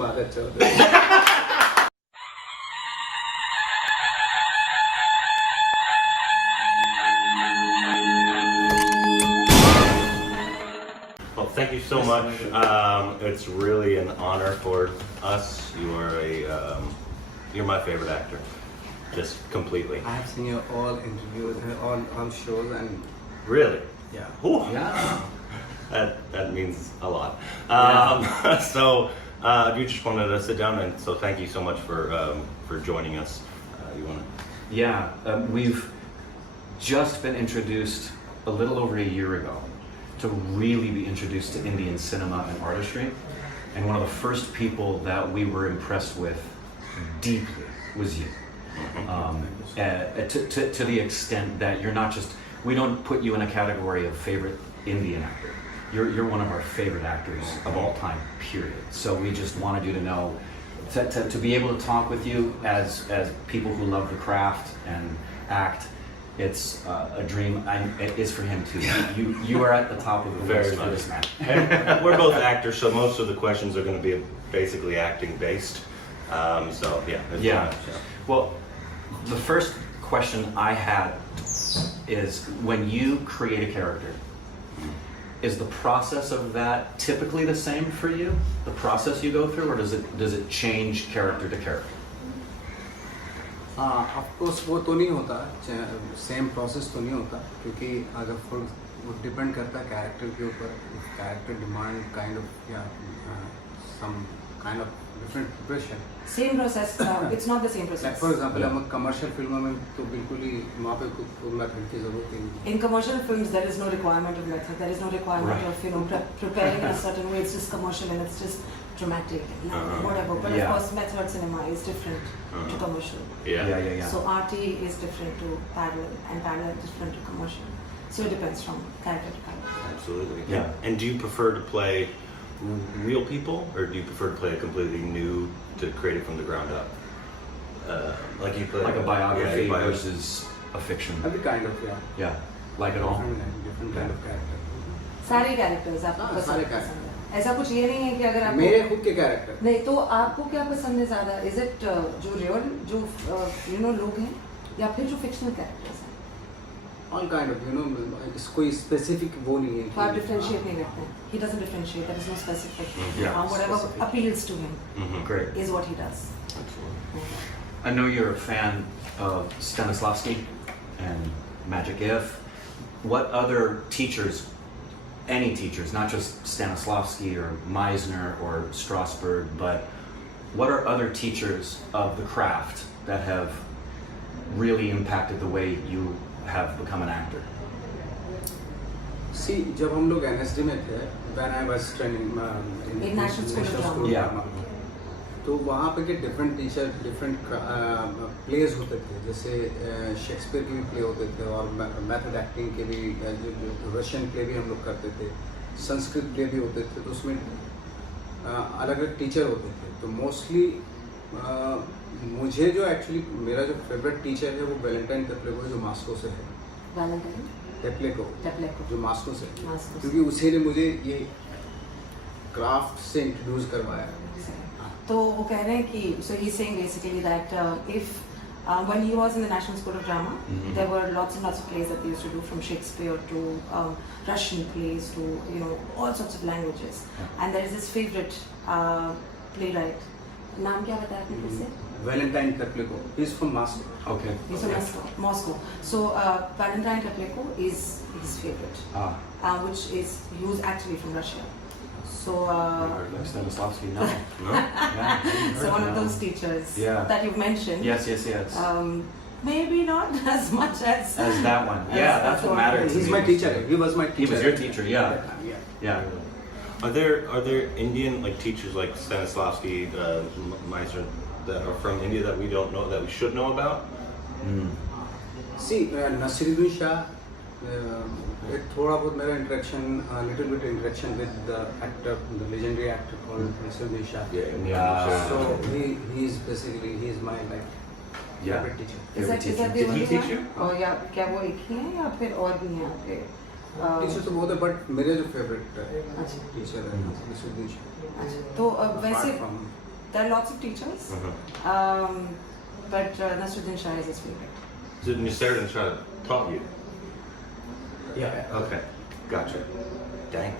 बात अच्छा होता है। Well, thank you so much. It's really an honor for us. You're my favorite actor, just completely. I have seen your all interviews, all shows, and Really? yeah. Ooh. Yeah. That means a lot. So you just wanted to sit down, and so thank you so much for joining us. You want to? Yeah, we've just been introduced a little over a year ago to really be introduced to Indian cinema and artistry. And one of the first people that we were impressed with deeply was you. To the extent that you're not just, we don't put you in a category of favorite Indian actor. You're one of our favorite actors of all time, period. So we just wanted you to know, to be able to talk with you as people who love the craft and act, it's a dream. It is for him too. You are at the top of the list for this man. And we're both actors, so most of the questions are going to be basically acting based. So yeah. Yeah. Well, the first question I had is, when you create a character, is the process of that typically the same for you? The process you go through, or does it change character to character? Of course वो तो नहीं होता, same process तो नहीं होता, क्योंकि अगर वो डिपेंड करता है कैरेक्टर के ऊपर. कैरेक्टर डिमांड काइंड ऑफ या some kind of different preparation. Same process. It's not the same process. For example हम कमर्शियल फिल्मों में तो बिल्कुल ही वहाँ पे कोई मेथड की जरूरत ही नहीं. In commercial films, there is no requirement of method. There is no requirement of preparing in a certain way. It's just commercial and it's just dramatic, whatever. But of course, method cinema is different to commercial. Yeah. So RT is different to parallel, and parallel is different to commercial. So it depends from character to character. Absolutely. Yeah. And do you prefer to play real people, or do you prefer to play a completely new, to create it from the ground up? Like you play Like a biography versus a fiction? अभी kind of Yeah. Like it all? Different kind of character. सारे characters आपको सारे पसंद है? ऐसा कुछ ये नहीं है कि अगर आप मेरे खुद के कैरेक्टर नहीं, तो आपको क्या पसंद है ज्यादा? इज इट जो रियल जो लोग हैं, या फिर जो फिक्शनल कैरेक्टर्स हैं? ऑल काइंड ऑफ कोई स्पेसिफिक वो नहीं है. तो आप डिफरेंशिएट नहीं करते हैं. He doesn't differentiate. There is no specific. Whatever specific. Appeals to him Great. Is what he does. Absolutely. I know you're a fan of Stanislavski and Magic If. What other teachers, any teachers, not just Stanislavski or Meisner or Strasberg, but what are other teachers of the craft that have really impacted the way you have become an actor? सी जब हम लोग NSD में थे, when I was training In National School of Drama. Yeah. तो वहाँ पे के different teacher different pledge होते थे. जैसे शेक्सपियर के भी प्ले होते थे, और मेथड एक्टिंग के भी, रशियन प्ले भी हम लोग करते थे, संस्कृत प्ले भी होते थे. तो उसमें अलग अलग टीचर होते थे. तो मोस्टली मुझे जो एक्चुअली मेरा जो फेवरेट टीचर है वो वैलेंटाइन टेप्लेको, जो मास्को से है. वैलेंटाइन टेप्लेको जो मास्को से, मास्को से. क्योंकि उसी ने मुझे ये क्राफ्ट से इंट्रोड्यूस करवाया. तो वो कह रहे हैं कि so he's saying basically that if when he was in the National School of Drama, there were lots and lots of plays that they used to do, from Shakespeare to Russian plays to all sorts of languages. And there is this favorite playwright. नाम क्या बताया आपने फिर से? Valentine Tepleko. He's from Moscow. Okay. He's from Moscow. So Valentine Tepleko is his favorite, which is he was actually from Russia. So Like Stanislavski, no. No? Yeah, so one of those teachers that you've mentioned. Yes. Maybe not as much as that one. Yeah, that's what matters. He's my teacher. He was my teacher. He was your teacher, yeah. Yeah. Are there Indian teachers like Stanislavski, Meisner, that are from India that we don't know, that we should know about? See, Nawazuddin Shah. एक थोड़ा बहुत मेरा interaction, little bit interaction with the actor, the legendary actor called Nawazuddin Shah. Yeah. So he is basically my favorite teacher. Is that the Did he only teach one? you? और या क्या वो एक ही है या फिर और भी हैं आपके? टीचर तो बहुत है, बट मेरे जो फेवरेट टीचर है Nawazuddin Shah. अच्छा, तो वैसे Apart from there are lots of teachers, but Nawazuddin Shah is his favorite. So Nawazuddin Shah taught you? Yeah. Okay, gotcha. Dang.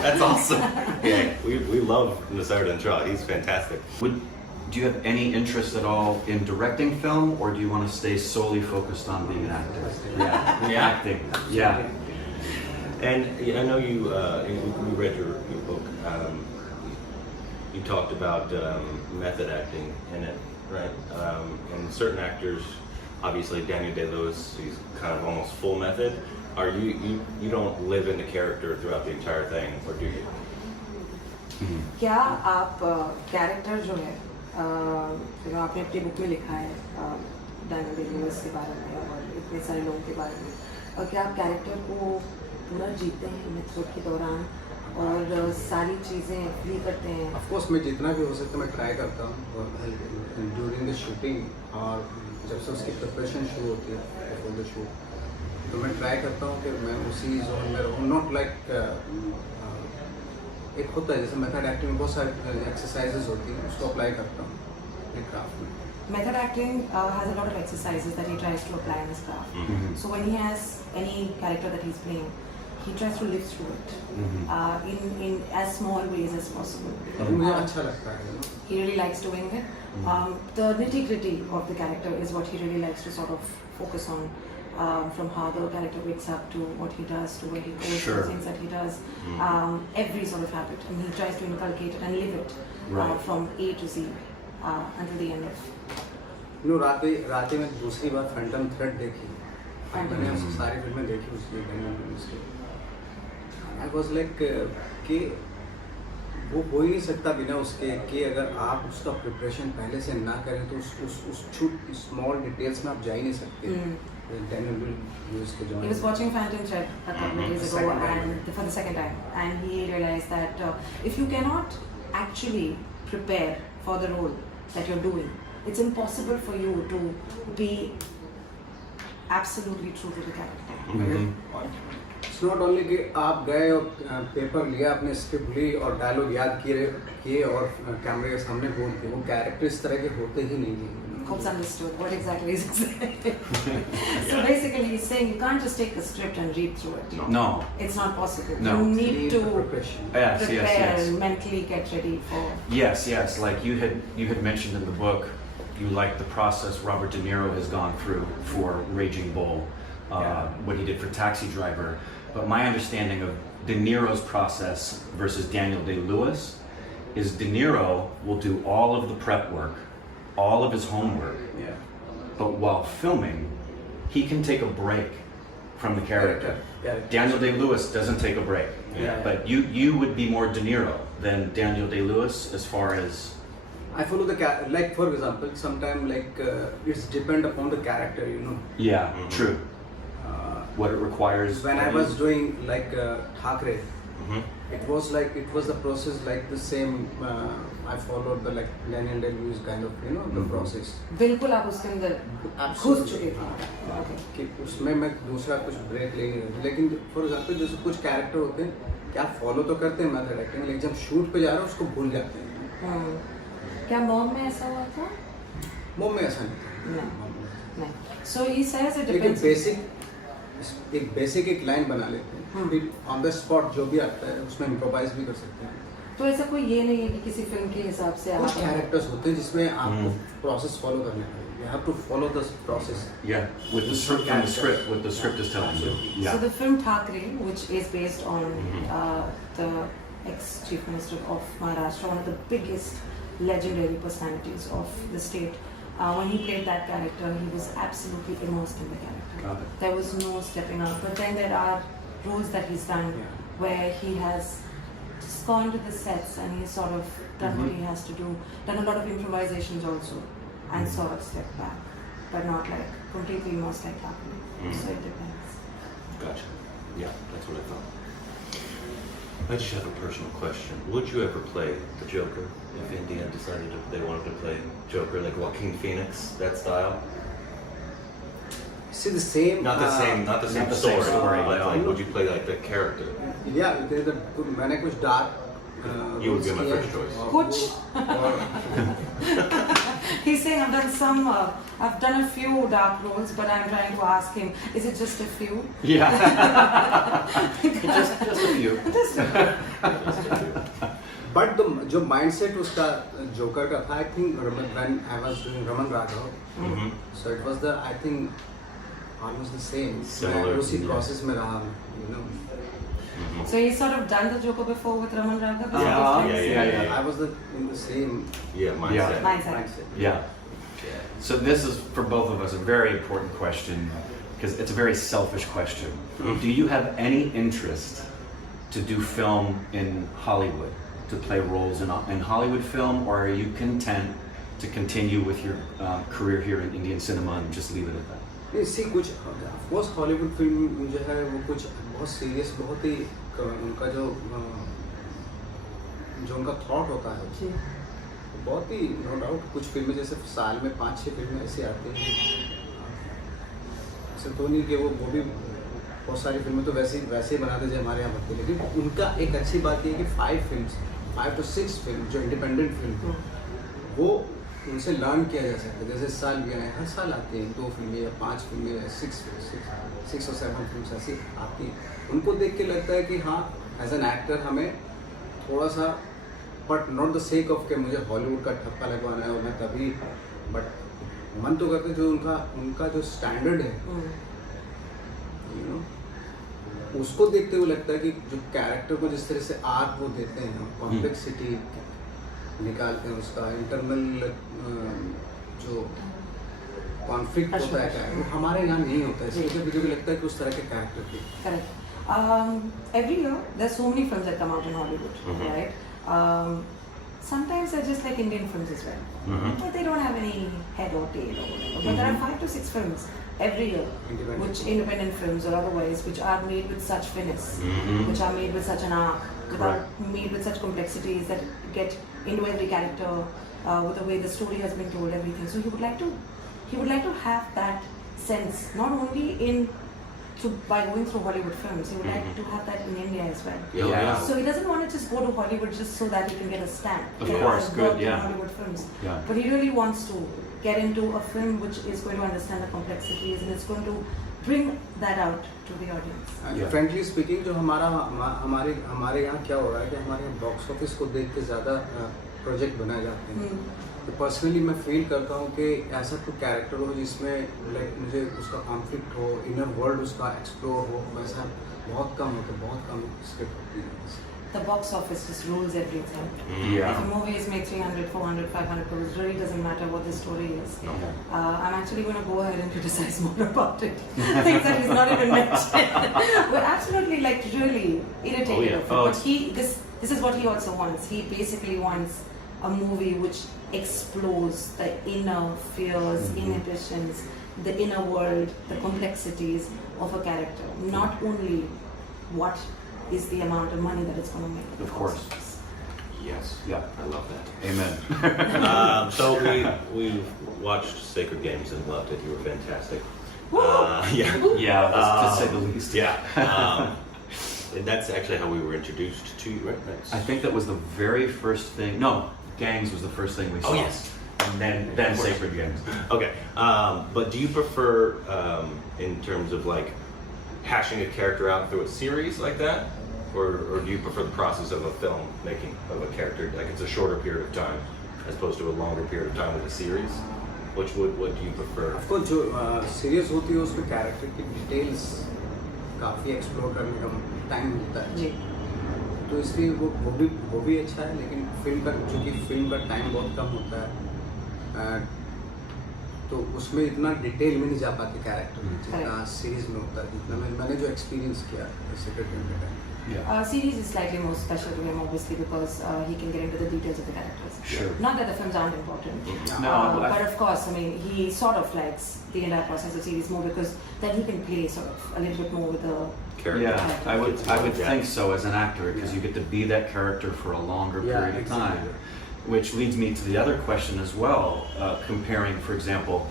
That's awesome. Yeah, we love Nawazuddin Shah. He's fantastic. Do you have any interest at all in directing film, or do you want to stay solely focused on being an actor? Yeah, acting. Yeah. And I know you read your book. You talked about method acting in it, right? And certain actors, obviously Daniel Day-Lewis, he's kind of almost full method. Are you don't live in the character throughout the entire thing, or do you? क्या आप character जो है आपने अपनी book में लिखा है Daniel day-Louis के बारे में और इतने सारे लोगों के बारे में, और क्या आप कैरेक्टर को पूरा जीते हैं मेथड के दौरान और सारी चीज़ें फील करते हैं? ऑफ कोर्स मैं जितना भी हो सकता है मैं ट्राई करता हूँ ड्यूरिंग द शूटिंग, और जब से उसकी प्रिपरेशन शुरू होती है बिफोर द शूट, तो मैं ट्राई करता हूँ कि मैं उसी जोन में रहूँ। नॉट लाइक एक होता है जैसे मेथड एक्टिंग में बहुत सारी एक्सरसाइजेज होती हैं, उसको अप्लाई करता हूँ अपने क्राफ्ट में। Method acting has a lot of exercises that he tries to apply in his craft. So when he has any character that he's playing, he tries to live through it in as small ways as possible. मुझे अच्छा लगता है। He really likes doing it. The nitty-gritty of the character is what he really likes to sort of focus on. From how the character wakes up to what he does to where he goes, to the things that he does, every sort of habit, and he tries to inculcate it and live it from A to Z until the end of. रात में दूसरी बार Phantom thread देखी, मैंने उसकी सारी फिल्में देखी उसकी। आई वाज लाइक कि वो हो ही नहीं सकता बिना उसके, कि अगर आप उसका प्रिपरेशन पहले से ना करें तो उस छोटी स्मॉल डिटेल्स में आप जा ही नहीं सकते। He was watching Phantom Thread a couple of days ago and for the second time, and he realized that if you cannot actually prepare for the role that you're doing, it's impossible for you to be absolutely true to the character. It's not only कि आप गए और paper लिया, आपने script ली और dialogue याद किए और कैमरे के सामने बोल के, वो कैरेक्टर इस तरह के होते ही नहीं हैं। Hope's understood what exactly is saying. So basically he's saying you can't just take a script and read through it. No. It's not possible. No. You need to prepare, mentally get ready for. Yes. Like you had mentioned in the book, you like the process Robert De Niro has gone through for Raging Bull, what he did for Taxi Driver. But my understanding of De Niro's process versus Daniel Day-Lewis is De Niro will do all of the prep work, all of his homework, but while filming, he can take a break from the character. Daniel Day-Lewis doesn't take a break. But you would be more De Niro than Daniel Day-Lewis as far as. I follow the like for example, sometimes like it's depend upon the character, you know. Yeah, true. What it requires. When I was doing like Thakre, it was the process like the same. I followed the like Daniel Day-Lewis kind of, you know, the process. बिल्कुल आप उसके अंदर घुस चुके थे कि उसमें मैं दूसरा कुछ ब्रेक ले नहीं रहा, लेकिन फॉर एग्जांपल जैसे कुछ कैरेक्टर होते हैं क्या फॉलो तो करते हैं मेथड एक्टिंग, लेकिन जब शूट पे जा रहे हैं उसको भूल जाते हैं। क्या मॉम में ऐसा हुआ था? मॉम में ऐसा नहीं। So he says it depends. एक बेसिक एक लाइन बना लेते हैं, फिर ऑन द स्पॉट जो भी आता है उसमें इम्प्रोवाइज भी कर सकते हैं। तो ऐसा कोई ये नहीं है कि किसी फिल्म के हिसाब से कुछ कैरेक्टर्स होते हैं जिसमें आपको प्रोसेस फॉलो करना है। You have to follow the process. Yeah, with the script from the script, what the script is telling you. Yeah. So the film Thakre, which is based on the ex-chief minister of Maharashtra, one of the biggest legendary personalities of the state. When he played that character, he was absolutely immersed in the character. There was no stepping out. But then there are roles that he's done where he has just gone to the sets and he's sort of done what he has to do, done a lot of improvisations also, and sort of stepped back, but not like completely immersed like that. So it depends. Gotcha. Yeah, that's what I thought. I just have a personal question. Would you ever play the Joker if India decided they wanted to play Joker, like Joaquin Phoenix, that style? See the same. Not the same story. But like, would you play like the character? Yeah, मैंने कुछ dark You would be my roles first किए choice. हैं, Kuch. और He's saying I've done a few dark roles, but I'm trying to ask him, is it just a few? Yeah. just a few. Just a few. But जो mindset उसका joker का था, I think when I was doing Raman Raghav, Mhm. so it was I think almost the same. Similar, मैं उसी yeah. process में रहा, you know. So he's sort of done the Joker before with Raman Raghav? Yeah. I was in the same Yeah, mindset. Mindset. Yeah. So this is, for both of us, a very important question, because it's a very selfish question. Mhm. Do you have any interest to do film in Hollywood, to play roles in Hollywood film, or are you content to continue with your career here in Indian cinema and just leave it at that? इसी कुछ of course Hollywood film जो है वो कुछ बहुत serious, बहुत ही उनका जो उनका थॉट होता है जी। बहुत ही नो डाउट कुछ फिल्में जैसे साल में 5-6 फिल्में ऐसी आती हैं, ऐसे तो नहीं कि वो भी बहुत सारी फिल्में तो वैसे ही बनाते जैसे हमारे यहाँ बनती, लेकिन उनका एक अच्छी बात ये है कि 5 to 6 फिल्म जो इंडिपेंडेंट फिल्म वो उनसे लर्न किया जा सकता है। जैसे इस साल भी आए, हर साल आते हैं 2 फिल्में या 5 फिल्में या 6 और 7 फिल्म ऐसी आती हैं। उनको देख के लगता है कि हाँ एज एन एक्टर हमें थोड़ा सा, but not the sake of के मुझे हॉलीवुड का ठप्पा लगवाना है और मैं तभी, बट मन तो करते जो उनका जो स्टैंडर्ड है यू नो, उसको देखते हुए लगता है कि जो कैरेक्टर को जिस तरह से आर्क वो देते हैं, कॉम्प्लेक्सिटी निकालते हैं, उसका इंटरनल जो कॉन्फ्लिक्ट होता है वो हमारे यहाँ नहीं होता है, इसलिए मुझे भी लगता है कि उस तरह के कैरेक्टर की Correct. Every year, there's so many films that come out in Hollywood, right? Sometimes they're just like Indian films as well. But they don't have any head or tail or whatever. But there are 5 to 6 films every year, which independent films or otherwise, which are made with such finesse, which are made with such an arc, made with such complexities that get into every character, with the way the story has been told, everything. So he would like to have that sense, not only by going through Hollywood films. He would like to have that in India as well. Yeah. So he doesn't want to just go to Hollywood just so that he can get a stamp. Of course, good, yeah. Hollywood films. Yeah. But he really wants to get into a film which is going to understand the complexities and it's going to bring that out to the audience. Frankly speaking जो हमारे यहाँ क्या हो रहा है कि हमारे यहाँ बॉक्स ऑफिस को देख के ज़्यादा प्रोजेक्ट बनाए जाते हैं। तो पर्सनली मैं फील करता हूँ कि ऐसा कोई कैरेक्टर हो जिसमें लाइक मुझे उसका कॉन्फ्लिक्ट हो, इनर वर्ल्ड उसका एक्सप्लोर हो, वैसा बहुत कम स्क्रिप्ट होती है। The box office just rules everything. Yeah. If a movie is made 300, 400, 500 crores, it really doesn't matter what the story is. I'm actually going to go ahead and criticize more about it. Things that he's not even mentioned. We're absolutely like really irritated of it. But this is what he also wants. He basically wants a movie which explores the inner fears, inhibitions, the inner world, the complexities of a character. Not only what is the amount of money that it's going to make. Of course. Yes. Yeah. I love that. Amen. So we watched Sacred Games and loved it. You were fantastic. Yeah, to say the least. Yeah. And that's actually how we were introduced to you, right? I think that was the very first thing. No, Gangs was the first thing we saw. Oh, yes. And then Sacred Games. Okay. But do you prefer, in terms of like hashing a character out through a series like that? Or do you prefer the process of a film making of a character? Like it's a shorter period of time as opposed to a longer period of time with a series? What do you prefer? Of course, जो series होती है उसमें character की details काफ़ी explore करने का time मिलता है जी। तो इसलिए वो भी अच्छा है, लेकिन चूँकि फिल्म का टाइम बहुत कम होता है तो उसमें इतना डिटेल में नहीं जा पाते कैरेक्टर जितना सीरीज में होता है, जितना मैंने जो एक्सपीरियंस किया सेक्रेट गेम में। Series is slightly more special to him, obviously, because he can get into the details of the characters. Sure. Not that the films aren't important, No, but of course, I mean, he sort of likes the entire process of series more because then he can play sort of a little bit more with the Character. Yeah, I would think so as an actor, because you get to be that character for a longer period of time. Which leads me to the other question as well, comparing, for example,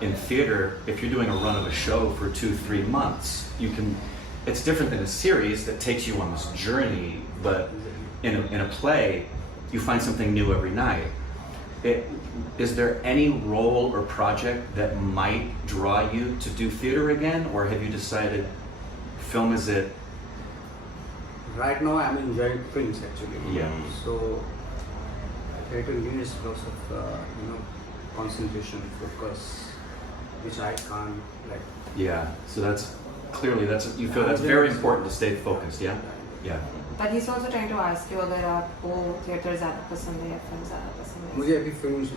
in theater, if you're doing a run of a show for 2-3 months, it's different than a series that takes you on this journey, but in a play, you find something new every night. Is there any role or project that might draw you to do theater again, or have you decided film is it? Right now I'm enjoying films actually. Yeah. So theater needs lots of concentration, focus, which I can't like. Yeah. So that's clearly you feel that's very important to stay focused. Yeah. Yeah. But he's also trying to ask you अगर आपको theater ज़्यादा पसंद है या film ज़्यादा पसंद है? मुझे अभी फिल्म्स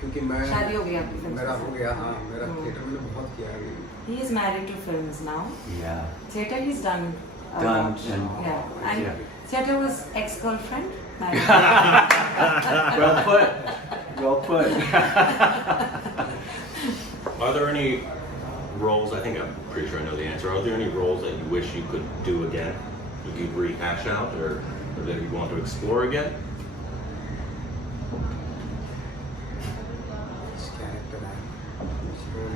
क्योंकि मैं शादी हो गई आपकी film मेरा से? हो गया हाँ मेरा थिएटर में बहुत किया है अभी. He is married to films now. Yeah. Theater he's done. a Done, lot. and- Yeah. And yeah. theater was ex-girlfriend. Married. Well put. Well put. Are there any roles, I think I'm pretty sure I know the answer, are there any roles that you wish you could do again? You could rehash out or that you want to explore again? Which character है? Which role?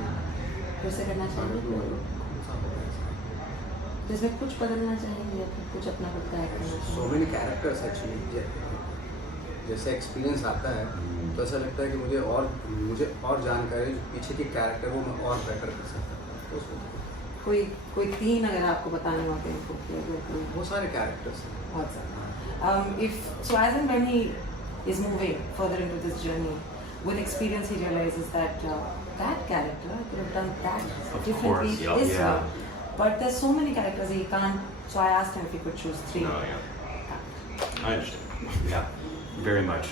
फिर से करना चाहिए कौन सा होगा ऐसा? जिसमें कुछ बदलना चाहिए या फिर कुछ अपना खुद का ऐड करना So चाहिए. many characters actually. जैसे एक्सपीरियंस आता है तो ऐसा लगता है कि मुझे और जानकारी जो पीछे के कैरेक्टर वो मैं और बेटर कर सकता हूँ. तो कोई तीन अगर आपको बताने होते हैं तो बहुत सारे कैरेक्टर्स हैं. बहुत सारा. So as and when he is moving further into this journey, with experience he realizes that that character I could have done that Of differently course, yeah. this Yeah. way. But there's so many characters he can't. So I asked him if he could choose 3. No, yeah. I understand. Yeah. Very much.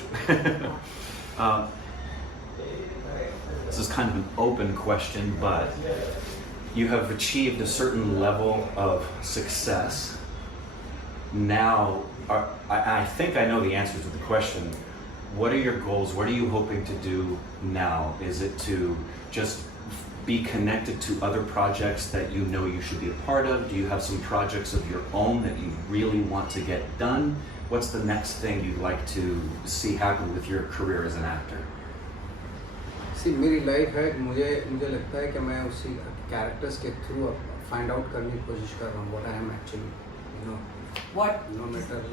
This is kind of an open question, but you have achieved a certain level of success. Now, I think I know the answer to the question. What are your goals? What are you hoping to do now? Is it to just be connected to other projects that you know you should be a part of? Do you have some projects of your own that you really want to get done? What's the next thing you'd like to see happen with your career as an actor? See, मेरी life है मुझे लगता है कि मैं उसी characters के through find out करने की कोशिश कर रहा हूँ what I am actually,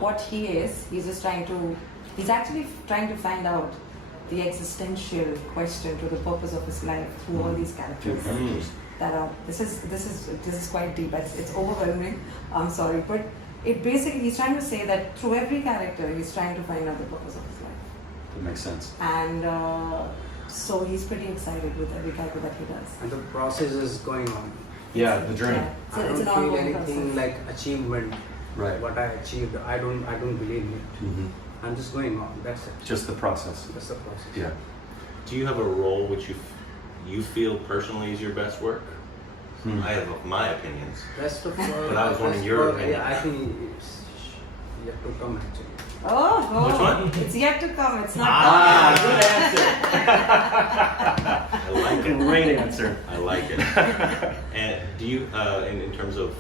What he is, he's actually trying to find out the existential question to the purpose of his life through all these characters. This is quite deep. It's overwhelming. I'm sorry, but it basically he's trying to say that through every character he's trying to find out the purpose of his life. That makes sense. And so he's pretty excited with every character that he does. And the process is going on. Yeah, the journey. Yeah. I It's don't an feel ongoing anything process. like achievement. Right. What I achieved, I don't believe it. Mm-hmm. I'm just going on. That's it. Just the process. That's the process. Yeah. Do you have a role which you feel personally is your best work? I have my opinions. Rest of all, But I was wanting your opinion. Yeah, I think it's yet to come actually. Which one? It's yet to come. It's not. Good answer. I like it. Great answer. I like it. And do you, in terms of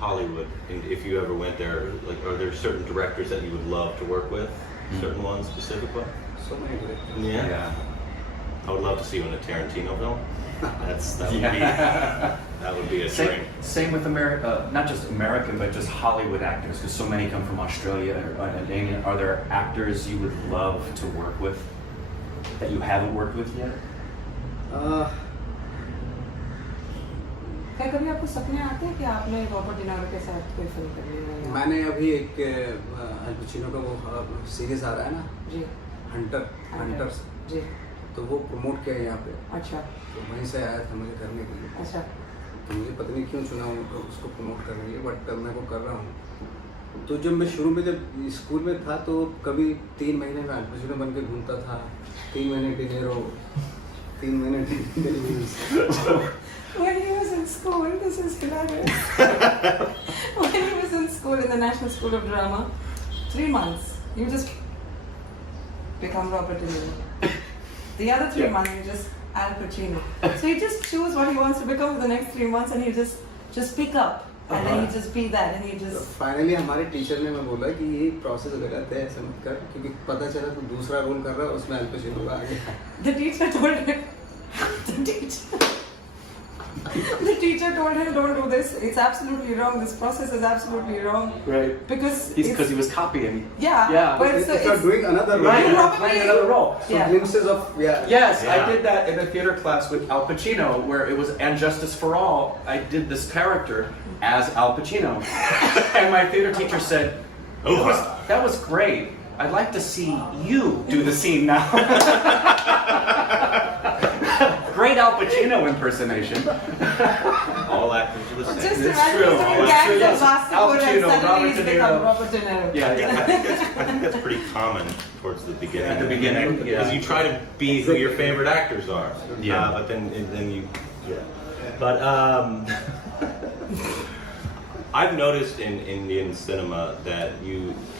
Hollywood, and if you ever went there, like, are there certain directors that you would love to work with? Certain ones specifically? So many directors. Yeah. I would love to see you in a Tarantino film. That would be a dream. Same with America, not just American, but just Hollywood actors, because so many come from Australia and England. Are there actors you would love to work with that you haven't worked with yet? क्या कभी आपको सपने आते हैं कि आपने Robert De Niro के साथ कोई फिल्म करनी है? मैंने अभी एक अल पचिनो का वो सीरीज आ रहा है ना जी. हंटर्स जी. तो वो प्रमोट किया है यहाँ पे. अच्छा. तो वहीं से आया था मुझे करने के लिए. अच्छा. तो मुझे पता नहीं क्यों चुना उनको उसको प्रमोट करने के लिए, बट मैं वो कर रहा हूँ. तो जब मैं शुरू में जब स्कूल में था तो कभी 3 महीने में अल पचिनो बन के घूमता था, 3 महीने डी नीरो, 3 महीने D When he was in school, this is hilarious. When he was in school in the National School of Drama, 3 months, you just become Robert De Niro. The other 3 months, you just Al Pacino. So he just choose what he wants to become for the next 3 months, and he just pick up, and then he just be that, and he just. Finally हमारे teacher ने मैं बोला कि ये process गलत है, ऐसा मत कर, क्योंकि पता चला तो दूसरा रोल कर रहा है उसमें अल पचिनो आ गया. The teacher told him. The teacher told him, don't do this. It's absolutely wrong. This process is absolutely wrong. Right. Because Because he was copying. yeah. Yeah. But If so you're doing another role, Right, You you're probably- playing another role. so Yeah. glimpses of Yes, Yeah. I did that in a theater class with Al Pacino, where it was And Justice for All. I did this character as Al Pacino, and my theater teacher said, "That was great. I'd like to see you do the scene now." Great Al Pacino impersonation. All actors are the same. Just It's imagine true. doing It's gangs true, of yes. Al Wasipur and Pacino, suddenly Robert he's De become Niro. Robert De Niro. Yeah, yeah. I think that's pretty common towards the beginning. At the beginning, yeah. Because you try to be who your favorite actors are. Yeah. But then you. Yeah. But I've noticed in Indian cinema that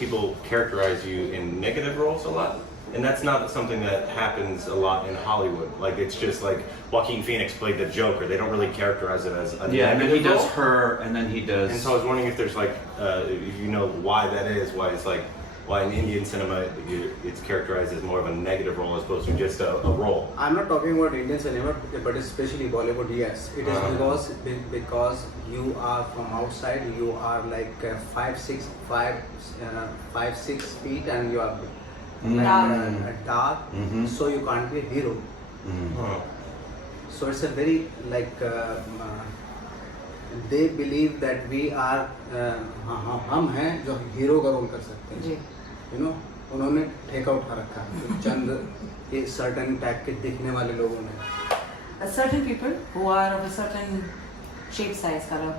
people characterize you in negative roles a lot. And that's not something that happens a lot in Hollywood. Like, it's just like Joaquin Phoenix played the Joker. They don't really characterize it as a Yeah, and then he negative does role. her, and then he does. And so I was wondering if there's like, if you know why that is, why in Indian cinema it's characterized as more of a negative role as opposed to just a role. I'm not talking about Indian cinema, but especially Bollywood. Yes, it is because you are from outside. You are like 5'6", 5'6" feet, and you are dark. So you can't be a hero. So it's a very like they believe that we are हम हैं जो hero का role कर सकते हैं. You know, उन्होंने ठेका उठा रखा है चंद ये certain type के दिखने वाले लोगों ने. Certain people who are of a certain shape, size, color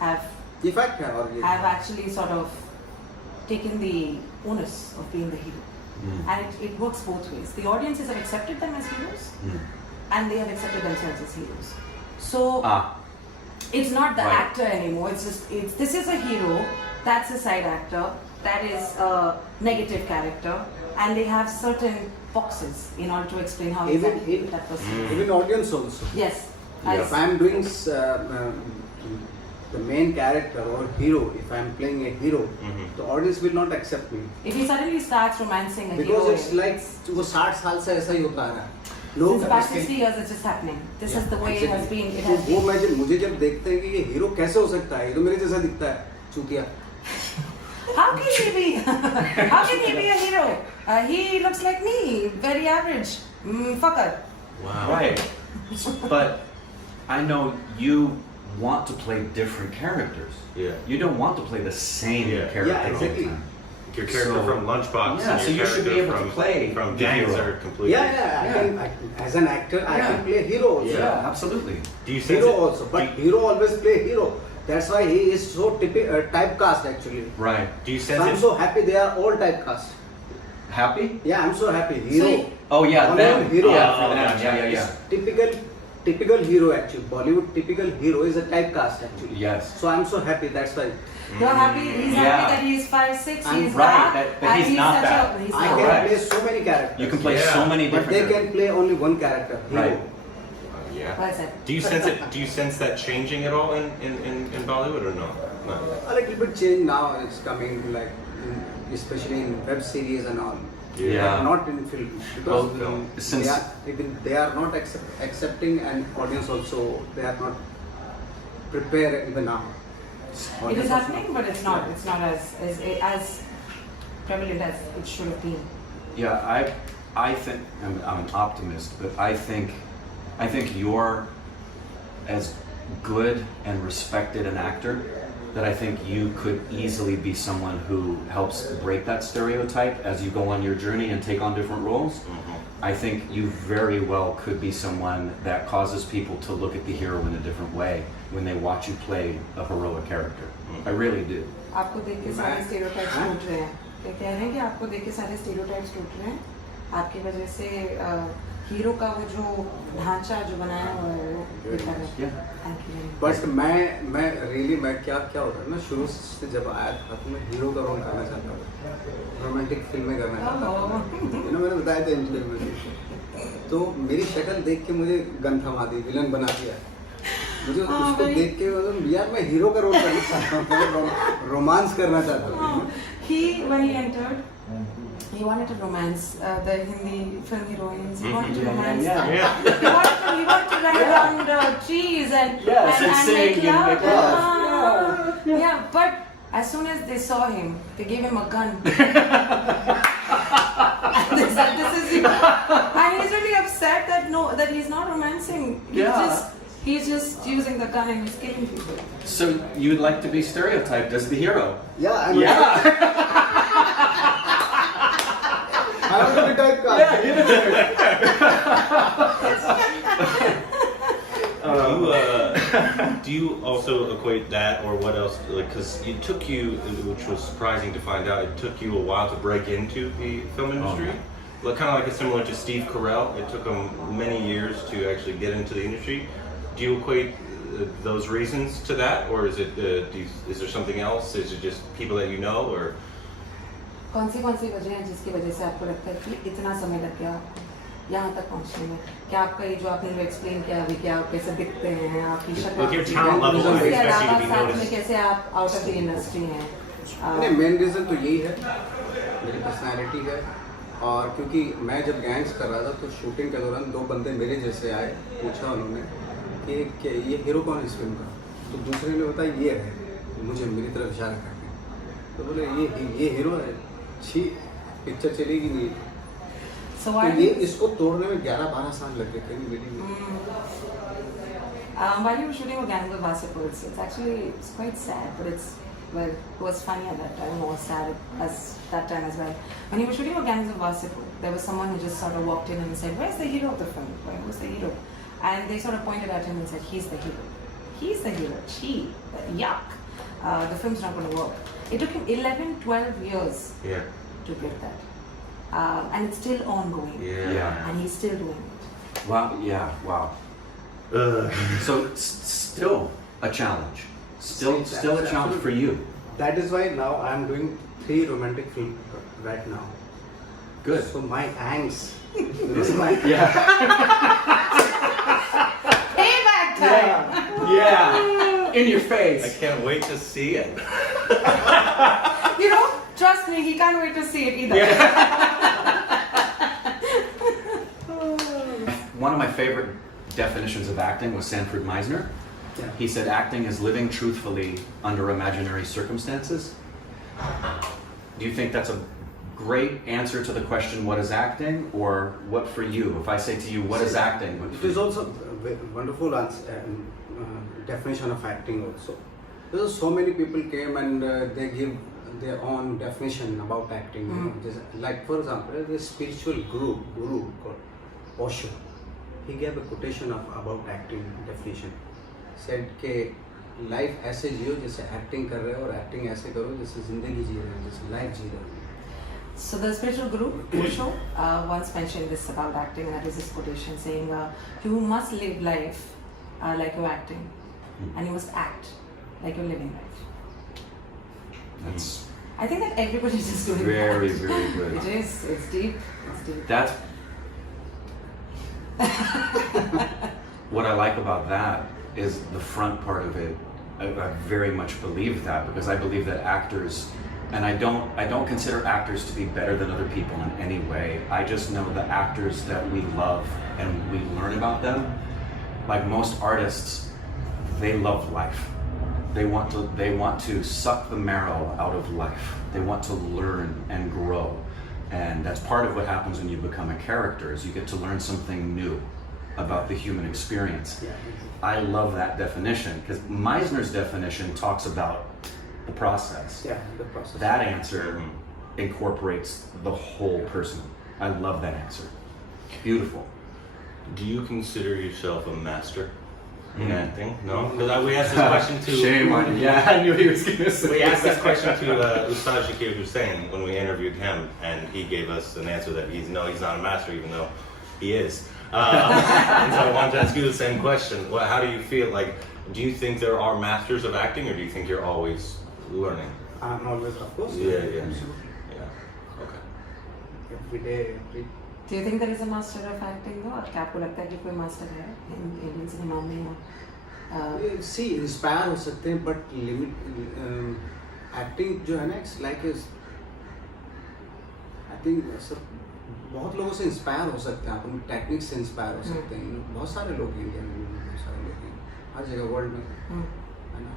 have ये fact है और ये have actually sort of taken the onus of being the hero. And it works both ways. The audiences have accepted them as heroes, and they have accepted themselves as heroes. So it's not the Right. actor anymore. It's just this is a hero, that's a side actor, that is a negative character, and they have certain boxes in order to explain how Even exactly in- that person. even audience also. Yes. Yeah. If I am doing the main character or hero, if I am playing a hero, the audience will not accept me If he suddenly starts romancing a because hero, it's like वो 60 साल से ऐसा ही होता है. लोग since the past 60 years, it's just happening. This is the way it has been. It तो has वो been. मुझे जब देखते हैं कि ये हीरो कैसे हो सकता है, ये तो मेरे जैसा दिखता है, चूतिया. How can he be? How can he be a hero? He looks like me, very average. Fucker. Wow. Right. But I know you want to play different characters. Yeah. You don't want to play the same Yeah. character Yeah, exactly. all the time. Your character So- from Lunchbox. Yeah, and so your you should be character able to play from the Gangs hero. are completely. I can, as an actor, I can play hero also. Yeah, absolutely. Do you sense Hero it? also, but hero always play hero. That's why he is so typecast actually. Right. Do you So sense I'm it? so happy they are all typecast. Happy? Yeah, I'm so happy. Hero. Oh yeah, Bollywood them. hero. Yeah, for Oh, them. gotcha. Yeah, yeah, yeah. Typical hero actually. Bollywood typical hero is a typecast actually. Yes. So I'm so happy. That's why You're happy? He's Yeah. happy that he's 5'6", I'm he's right, dark, but and he's not such that. a... He's I not. can Right. play so many characters. You can play Yeah. so many but different. they can play only one character. Hero. Right. Yeah. Well said. Do you sense it? Do you sense that changing at all in Bollywood or no? Not yet. A little bit change now. It's coming like, especially in web series and all. Yeah. But not in film because Well, since- they are not accepting, and audience also they are not prepared even now. It is happening, but it's not. It's not as prevalent as it should have been. Yeah, I think I'm an optimist, but I think you're as good and respected an actor that I think you could easily be someone who helps break that stereotype as you go on your journey and take on different roles. I think you very well could be someone that causes people to look at the hero in a different way when they watch you play a heroic character. I really do. आपको देख के सारे stereotypes टूट रहे हैं. ये कह रहे हैं कि आपको देख के सारे स्टेरियोटाइप्स टूट रहे हैं. आपकी वजह से हीरो का वो जो ढांचा जो बनाया हुआ है वो बेकार है. Yeah. Thank you. बट मैं रियली मैं क्या होता है ना, शुरू से जब आया था तो मैं हीरो का रोल करना चाहता था, रोमांटिक फिल्में करना चाहता था. मैंने बताया था इंटरव्यू में. तो मेरी शक्ल देख के मुझे गन थमा दी, विलन बना दिया. मुझे उसको देख के मतलब यार मैं हीरो का रोल करना चाहता हूँ, रोमांस करना चाहता हूँ. When he entered, he wanted to romance the Hindi film heroines. He wanted to romance. Yeah. Yeah. He wanted to around trees and Yes, and and sing make and love. make love. Yeah, but as soon as they saw him, they gave him a gun. And they said, "This is you." And he's really upset that he's not romancing. He's just using the gun and he's killing people. So you'd like to be stereotyped as the hero? Yeah, I'm I'm a type guy. Do you also equate that, or what else? Like, because it took you, which was surprising to find out, it took you a while to break into the film industry. Like, kind of like similar to Steve Carell. It took him many years to actually get into the industry. Do you equate those reasons to that, or is it? Is there something else? Is it just people that you know, or? कौन सी वजह है जिसकी वजह से आपको लगता है कि इतना समय लग गया यहाँ तक पहुँचने में? क्या आपका ये जो आपने एक्सप्लेन किया अभी, क्या आप कैसे दिखते हैं, आपकी शक्ल, इसके अलावा साथ में कैसे आप आउट ऑफ द इंडस्ट्री हैं? नहीं, मेन रीज़न तो यही है, मेरी पर्सनैलिटी है। और क्योंकि मैं जब गैंग्स कर रहा था तो शूटिंग के दौरान 2 बंदे मेरे जैसे आए, पूछा उन्होंने कि ये हीरो कौन है इस फिल्म का? तो दूसरे ने बताया ये है, मुझे मेरी तरफ इशारा करके, तो बोले ये हीरो है, छी पिक्चर चलेगी नहीं। So तो ये इसको तोड़ने में 11-12 साल लग गए थे मेरी। While you were shooting with Gangs of Wasseypur, it's quite sad, but it was funny at that time, or sad as that time as well. When you were shooting with Gangs of Wasseypur, there was someone who just sort of walked in and said, "Where's the hero of the film? Where's the hero?" And they sort of pointed at him and said, "He's the hero. He's the hero. Yuck. The film's not going to work." It took him 11-12 years to get that. And it's still ongoing. And he's still doing it. Wow. Yeah. Wow. So still a challenge. Still a challenge for you. That is why now I am doing 3 romantic films right now. Good. So my angst. Payback time. Yeah. In your face. I can't wait to see it. You know, trust me, he can't wait to see it either. One of my favorite definitions of acting was Sanford Meisner. He said acting is living truthfully under imaginary circumstances. Do you think that's a great answer to the question, what is acting? Or what for you? If I say to you, what is acting? It is also a wonderful definition of acting also. Because so many people came and they give their own definition about acting. You know, like for example, the spiritual guru called Osho. He gave a quotation about acting definition. Said कि life ऐसे जियो जैसे acting कर रहे हो, और acting ऐसे करो जैसे जिंदगी जी रहे हो, जैसे लाइफ जी रहे हो। So the spiritual guru Osho once mentioned this about acting, and that is his quotation saying, "You must live life like you're acting, and you must act like you're living life." That's I think that everybody is just doing very, that. very good. It is. It's deep. It's deep. That's what I like about that is the front part of it. I very much believe that, because I believe that actors, and I don't consider actors to be better than other people in any way. I just know the actors that we love and we learn about them. Like most artists, they love life. They want to suck the marrow out of life. They want to learn and grow. And that's part of what happens when you become a character, is you get to learn something new about the human experience. Yeah. I love that definition, because Meisner's definition talks about the process. Yeah, the process. That answer incorporates the whole person. I love that answer. Beautiful. Do you consider yourself a master in acting? No? Because we asked this question to... Shame on you. Yeah, I knew he was going to say We asked this question to Ustad Shakir Hussain when we interviewed him, and he gave us an answer that he's not a master, even though he is. And so I wanted to ask you the same question. How do you feel? Like, do you think there are masters of acting, or do you think you're always learning? I'm always, of course. Yeah. Absolutely. Yeah. Okay. Every day, Do you think there is a master of acting though? क्या आपको लगता है कि कोई master है Indian cinema में? See, inspire हो सकते हैं, but limit acting जो है ना, it's like I think बहुत लोगों से इंस्पायर हो सकते हैं, आप उनकी टेक्निक से इंस्पायर हो सकते हैं। बहुत सारे लोग हैं इंडिया में, बहुत सारे लोग हैं हर जगह वर्ल्ड में, है ना।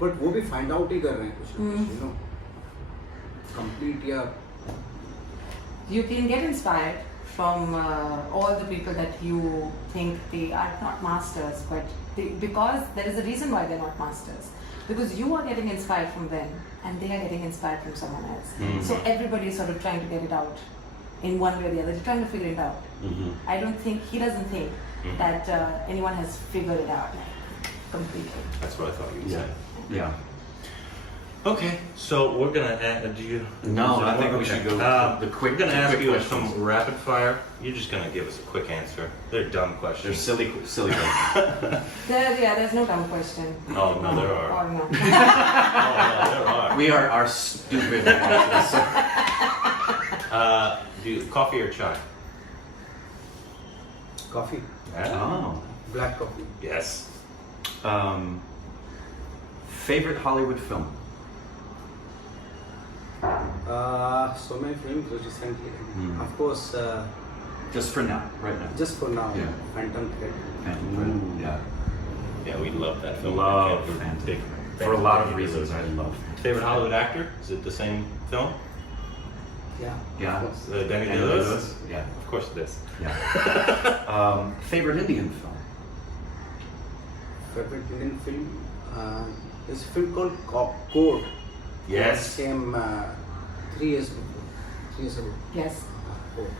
बट वो भी फाइंड आउट ही कर रहे हैं कुछ ना कुछ, यू नो, कंप्लीट या You can get inspired from all the people that you think they are not masters, but because there is a reason why they're not masters. Because you are getting inspired from them and they are getting inspired from someone else. So everybody is sort of trying to get it out in one way or the other. They're trying to figure it out. I don't think, he doesn't think that anyone has figured it out completely. That's what I thought you would say. Yeah. Okay, so we're gonna add. Do you? No, I think we should go the quick. We're gonna ask quick you questions. some rapid fire. You're just gonna give us a quick answer. They're dumb They're questions. silly questions. There's no dumb question. Oh no, there are. Or no. Oh no, there are. We are stupid. Do you, coffee or chai? coffee, Yeah. Oh. black coffee. Yes. Favorite Hollywood film? So many films recently. Of course, Just for now, right now. just for now, Yeah. Phantom Thread. Yeah. Yeah, we love that film. Love We're Phantom. big For a fans lot of of reasons, I love. Favorite Hollywood actor? Is it the same film? Yeah. Yeah. Of course. Danny Danny DeLewis? Lewis? Yeah. Of course it is. Yeah. Favorite Indian film? Favorite Indian film? There's a film called Code. Yes. It came 3 years before. 3 years ago. Yes. Code.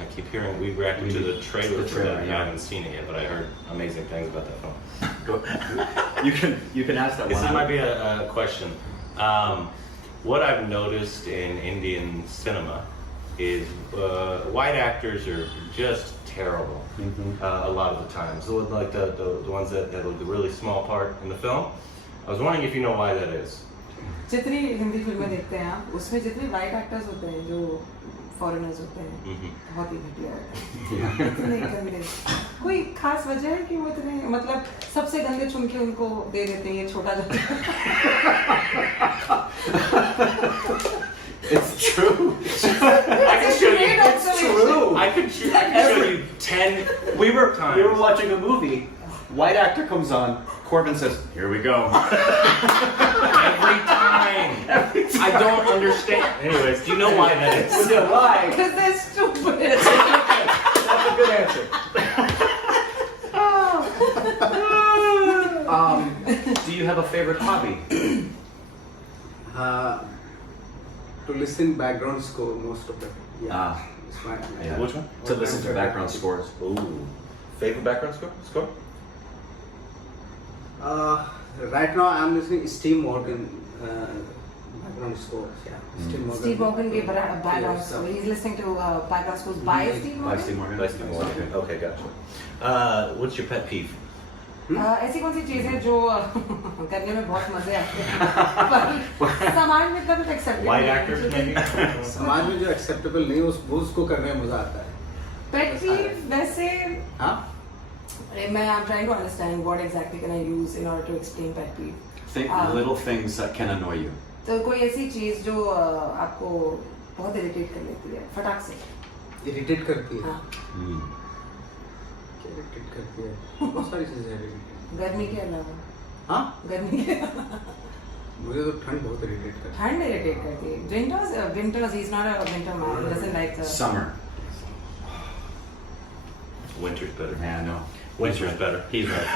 I keep hearing, we reacted to the trailer The for trailer, that. I yeah. haven't seen it yet, but I heard amazing things about that film. Go. You can ask that This one. might be a question. What I've noticed in Indian cinema is white actors are just terrible a lot of the times. So like the ones that have the really small part in the film. I was wondering if you know why that is. जितनी हिंदी फिल्में देखते हैं आप, उसमें जितने white actors होते हैं जो फॉरेनर्स होते हैं, बहुत ही घटिया होते हैं। इतने गंदे, कोई खास वजह है कि वो इतने, मतलब सबसे गंदे चुन के उनको दे देते हैं ये छोटा जो। It's true. I can show you. It's true. I could show you 10 We were times. watching a movie. White actor comes on. Corbin says, "Here we go." Every time. I don't understand. Anyways, do you know why that is? Why? Because they're stupid. That's a good answer. Do you have a favorite hobby? To listen background score most of it. Yeah. It's my, Yeah. Which one? To listen to background scores. Ooh. Favorite background score? Right now I'm listening Steve Morgan background scores. Yeah. Steve Morgan gave background Yeah, score. He's listening to background scores by Steve By Morgan. Steve Morgan. Nice to meet you. Okay, gotcha. What's your pet peeve? ऐसी कौन सी चीज़ है जो करने में बहुत मजे आते हैं पर समाज में इतना कुछ एक्सेप्टेबल White actors maybe? समाज में जो एक्सेप्टेबल नहीं वो उसको करने में मजा आता है. पेट पीव वैसे हाँ? I'm trying to understand what exactly can I use in order to explain pet peeve. Think little things that can annoy you. तो कोई ऐसी चीज जो आपको बहुत इरिटेट कर लेती है फटाक से. इरिटेट करती है. हाँ. क्या इरिटेट करती है? बहुत सारी चीजें इरिटेट. गर्मी के अलावा. हाँ? गर्मी के अलावा. मुझे तो ठंड बहुत इरिटेट करती है. ठंड इरिटेट करती है. Winters he's not a winter man. He doesn't like the Summer. Winter's better. Yeah, no. Winter's better. He's right.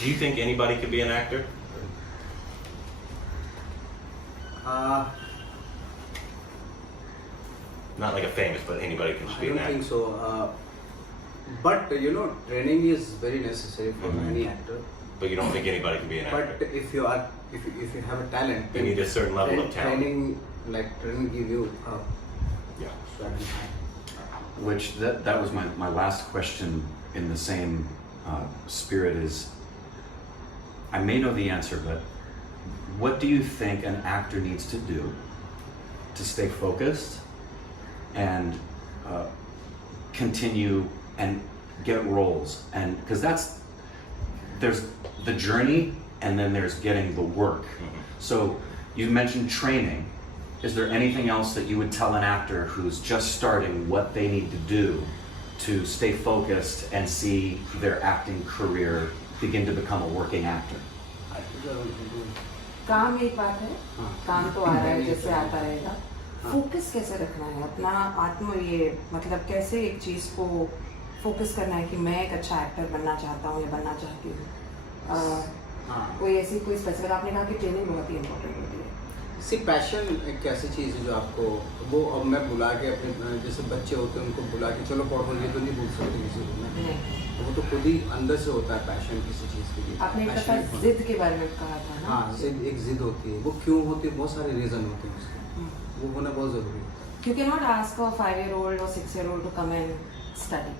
Do you think anybody can be an actor? Not like a famous, but anybody can just I be an don't think actor. so. But you know, training is very necessary for any actor. But you don't think anybody can be an actor? But if you are, if you have a talent, You need a certain level of talent. Training give you Yeah. certain Which that was my last question in the same spirit is, I may know the answer, but what do you think an actor needs to do to stay focused and continue and get roles? And because there's the journey and then there's getting the work. So you mentioned training. is there anything else that you would tell an actor who's just starting what they need to do to stay focused and see their acting career begin to become a working actor? काम एक बात है, काम तो आ रहा है जैसे आता रहेगा. फोकस कैसे रखना है अपना आत्म ये मतलब कैसे एक चीज को फोकस करना है कि मैं एक अच्छा एक्टर बनना चाहता हूँ या बनना चाहती हूँ. कोई ऐसी कोई स्पेसिफिक आपने कहा कि ट्रेनिंग बहुत ही इम्पोर्टेंट होती है. सी पैशन एक ऐसी चीज़ है जो आपको वो अब मैं बुला के अपने जैसे बच्चे होते हैं उनको बुला के चलो पढ़ो ये तो नहीं बोल सकते किसी को ना. वो तो खुद ही अंदर से होता है पैशन किसी चीज़ के लिए. आपने एक दफा जिद के बारे में कहा था ना. हाँ, एक जिद होती है. वो क्यों होती है? बहुत सारे रीज़न होते हैं उसके. वो होना बहुत ज़रूरी है. You cannot ask a 5-year-old or 6-year-old to come and study.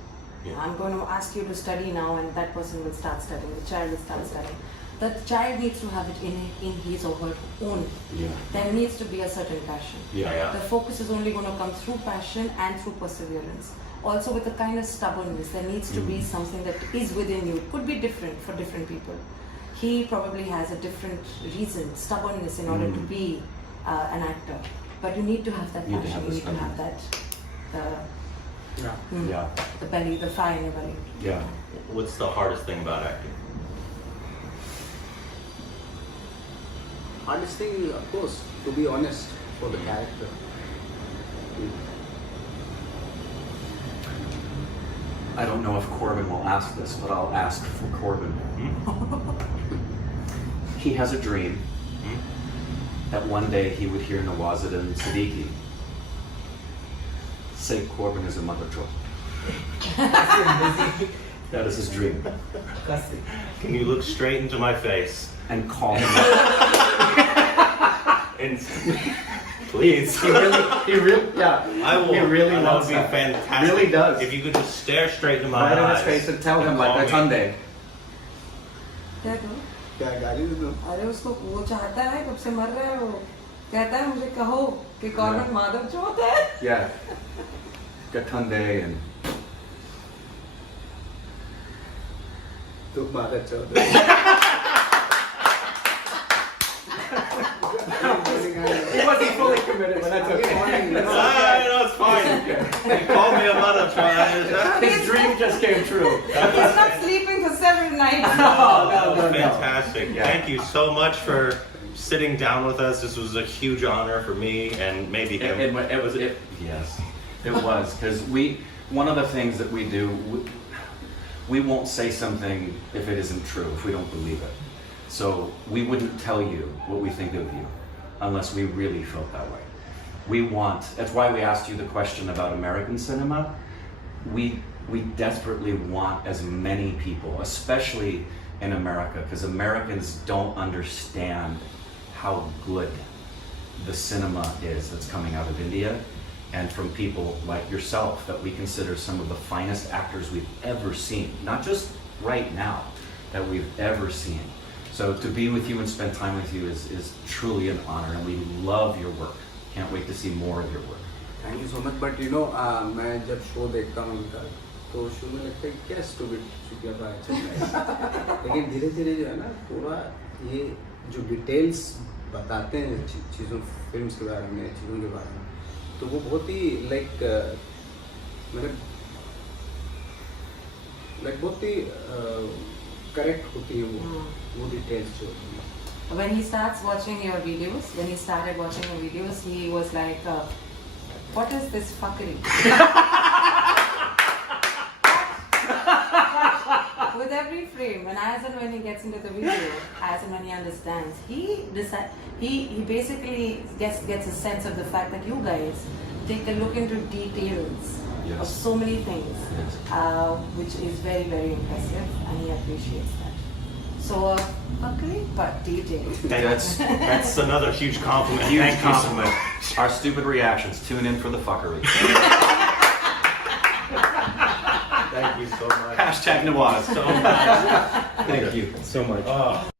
I'm going to ask you to study now, and that person will start studying. The child will start studying. The child needs to have it in his or her own. Yeah. There needs to be a certain passion. Yeah. The focus is only going to come through passion and through perseverance. Also with a kind of stubbornness. There needs to be something that is within you. It could be different for different people. He probably has a different reason, stubbornness in order to be an actor. But you need to have that passion. You need to have that. The belly, the fire in your belly. Yeah. What's the hardest thing about acting? Hardest thing, of course, to be honest for the character. I don't know if Korbin will ask this, but I'll ask for Korbin. He has a dream that one day he would hear Nawazuddin Siddiqui say Korbin is a mother troll. That is his dream. Can you look straight into my face And call him. and please? He really, yeah. I will. He really that wants would be that. fantastic. Really does. If you could just stare straight into my Right in eyes. his face and tell him like call that's me. Sunday. क्या करूं? क्या गाली दे दो? अरे उसको वो चाहता है कब से मर रहा है वो कहता है मुझे कहो कि कॉर्बिन माधव चौथ है. Yeah. Gatunde and तो मारा चौदह. he wasn't fully committed, but that's okay. No, it's fine. You called me a mother troll. His dream just came true. He's not sleeping for several nights. No. Fantastic. Yeah. Thank you so much for sitting down with us. This was a huge honor for me and maybe him. Yes, it was, because one of the things that we do, we won't say something if it isn't true, if we don't believe it. So we wouldn't tell you what we think of you unless we really felt that way. That's why we asked you the question about American cinema. We desperately want as many people, especially in America, because Americans don't understand how good the cinema is that's coming out of India, and from people like yourself that we consider some of the finest actors we've ever seen, not just right now, that we've ever seen. So to be with you and spend time with you is truly an honor, and we love your work. Can't wait to see more of your work. Thank you so much. But you know, मैं जब show देखता हूँ उनका तो show में लगता है क्या स्टूपिड चुतिया का चल रहा है. लेकिन धीरे धीरे जो है ना पूरा ये जो डिटेल्स बताते हैं चीज़ों फिल्म्स के बारे में चीज़ों के बारे में तो वो बहुत ही लाइक बहुत ही करेक्ट होती है वो डिटेल्स जो होती है. When he starts watching your videos, when he started watching your videos, he was like, what is this fuckery? With every frame, and as and when he gets into the video, as and when he understands, he basically gets a sense of the fact that you guys take a look into details of so many things, which is very, very impressive, and he appreciates that. So, fuckery, but detailed. Hey, that's another huge compliment. Huge Thank compliment. you so much. Our stupid reactions. Tune in for the fuckery. Thank you so much. Hashtag Nawaz. So much. Thank you so much.